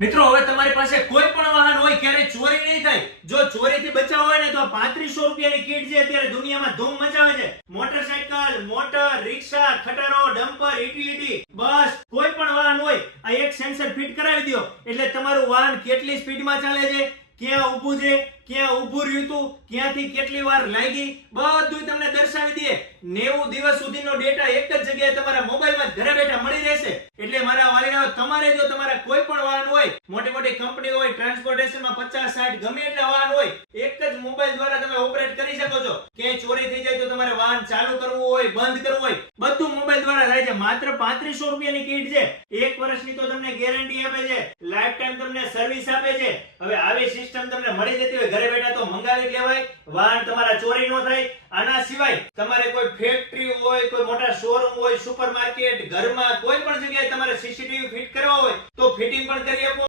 મિત્રો હવે તમારી પાસે કોઈ પણ વાહન હોય ક્યારે ચોરી નહીં થાય. જો ચોરીથી બચાવ હોય ને તો 3500 રૂપિયાની કીટ છે અત્યારે દુનિયામાં ધૂમ મચાવે છે. મોટરસાયકલ, મોટર, રિક્ષા, ખટારો, ડમ્પર, યુટિલિટી, બસ કોઈ પણ વાહન હોય આ એક સેન્સર ફિટ કરાવી દો એટલે તમારું વાહન કેટલી સ્પીડમાં ચાલે છે, ક્યાં ઊભું છે, ક્યાં ઊભું રહ્યું હતું, ક્યાંથી કેટલી વાર લાગી, બધું તમને દર્શાવી દે. 90 દિવસ સુધીનો ડેટા એક જ જગ્યાએ તમારા મોબાઈલમાં ઘરે બેઠા મળી રહેશે. એટલે મારા વાલીડાઓ, તમારે જો તમારા કોઈ પણ વાહન હોય, મોટી મોટી કંપની હોય, ટ્રાન્સપોર્ટેશનમાં 50 60 ગમે એટલા વાહન હોય, એક જ મોબાઈલ દ્વારા તમે ઓપરેટ કરી શકો છો. ક્યાંય ચોરી થઈ જાય તો તમારે વાહન ચાલુ કરવું હોય, બંધ કરવું હોય, બધું મોબાઈલ દ્વારા થાય છે. માત્ર 3500 રૂપિયાની કીટ છે. 1 વર્ષની તો તમને ગેરંટી આપે છે, લાઈફ ટાઈમ તમને સર્વિસ આપે છે. હવે આવી સિસ્ટમ તમને મળી જતી હોય ઘરે બેઠા તો મંગાવી લેવાય, વાહન તમારા ચોરી ન થાય. આના સિવાય તમારે કોઈ ફેક્ટરી હોય, કોઈ મોટા શોરૂમ હોય, સુપરમાર્કેટ, ઘરમાં કોઈ પણ જગ્યાએ તમારે સીસીટીવી ફિટ કરવા હોય તો ફિટિંગ પણ કરી આપો.